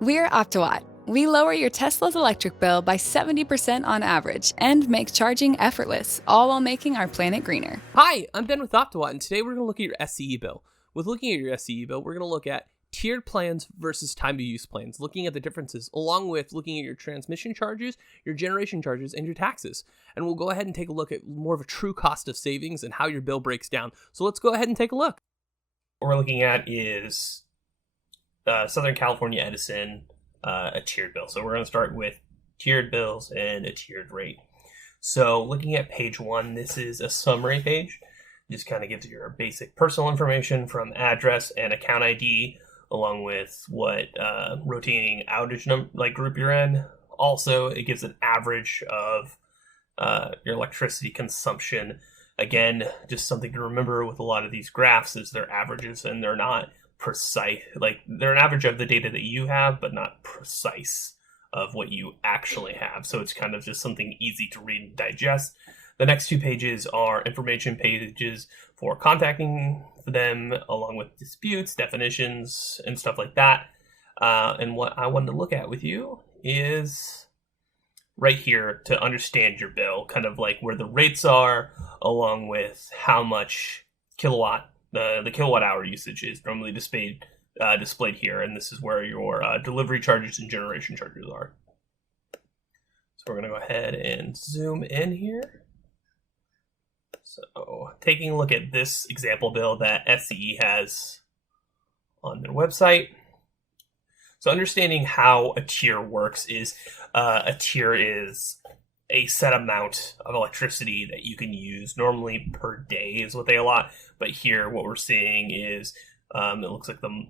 We're Optiwatt. We lower your Tesla's electric bill by 70% on average and make charging effortless, all while making our planet greener. Hi, I'm Ben with Optiwatt, and today we're going to look at your SCE bill. With looking at your SCE bill, we're going to look at tiered plans versus time-to-use plans, looking at the differences, along with looking at your transmission charges, your generation charges, and your taxes. And we'll go ahead and take a look at more of a true cost of savings and how your bill breaks down. So let's go ahead and take a look. What we're looking at is Southern California Edison, a tiered bill. So we're going to start with tiered bills and a tiered rate. So looking at page 1, this is a summary page. Just kind of gives you your basic personal information from address and account ID, along with what rotating outage group you're in. Also, it gives an average of your electricity consumption. Again, just something to remember with a lot of these graphs is they're averages and they're not precise. Like, they're an average of the data that you have, but not precise of what you actually have. So it's kind of just something easy to read and digest. The next 2 pages are information pages for contacting them, along with disputes, definitions, and stuff like that. And what I wanted to look at with you is right here to understand your bill, kind of like where the rates are, along with how much kilowatt, the kilowatt hour usage is normally displayed here. And this is where your delivery charges and generation charges are. So we're going to go ahead and zoom in here. So taking a look at this example bill that SCE has on their website. So understanding how a tier works is a tier is a set amount of electricity that you can use normally per day is what they allot. But here what we're seeing is it looks like the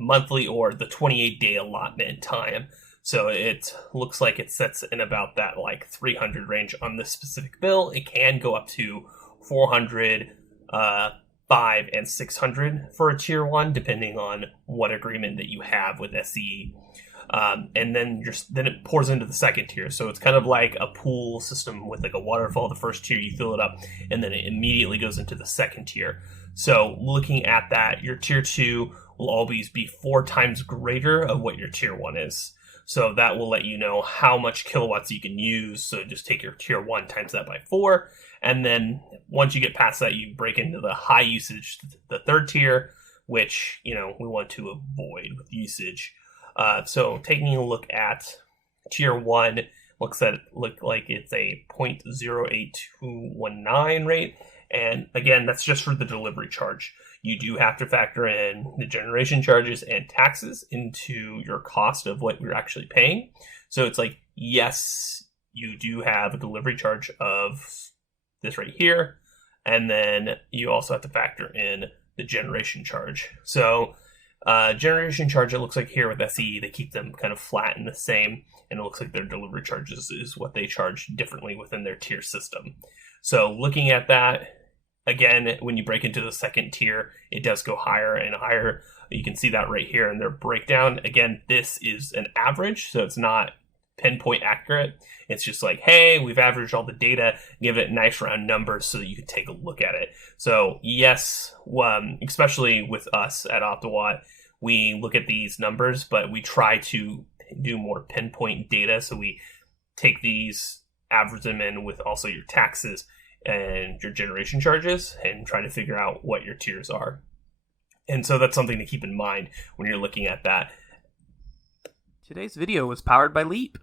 monthly or the 28-day allotment time. So it looks like it sets in about that like 300 range on this specific bill. It can go up to 400, 5, and 600 for a tier 1, depending on what agreement that you have with SCE. And then it pours into the second tier. So it's kind of like a pool system with like a waterfall. The first tier, you fill it up, and then it immediately goes into the second tier. So looking at that, your tier 2 will always be 4 times greater of what your tier 1 is. So that will let you know how much kilowatts you can use. So just take your tier 1 times that by 4. And then once you get past that, you break into the high usage, the third tier, which, we want to avoid with usage. So taking a look at tier 1, look like it's a 0.08219 rate. And again, that's just for the delivery charge. You do have to factor in the generation charges and taxes into your cost of what you're actually paying. So it's like, yes, you do have a delivery charge of this right here. And then you also have to factor in the generation charge. So generation charge, it looks like here with SCE, they keep them kind of flat and the same. And it looks like their delivery charges is what they charge differently within their tier system. So looking at that, again, when you break into the second tier, it does go higher and higher. You can see that right here in their breakdown. Again, this is an average, so it's not pinpoint accurate. It's just like, hey, we've averaged all the data, give it nice round numbers so that you can take a look at it. So yes, especially with us at Optiwatt, we look at these numbers, but we try to do more pinpoint data. So we take these, average them in with also your taxes and your generation charges and try to figure out what your tiers are. And so that's something to keep in mind when you're looking at that. Today's video was powered by Leap.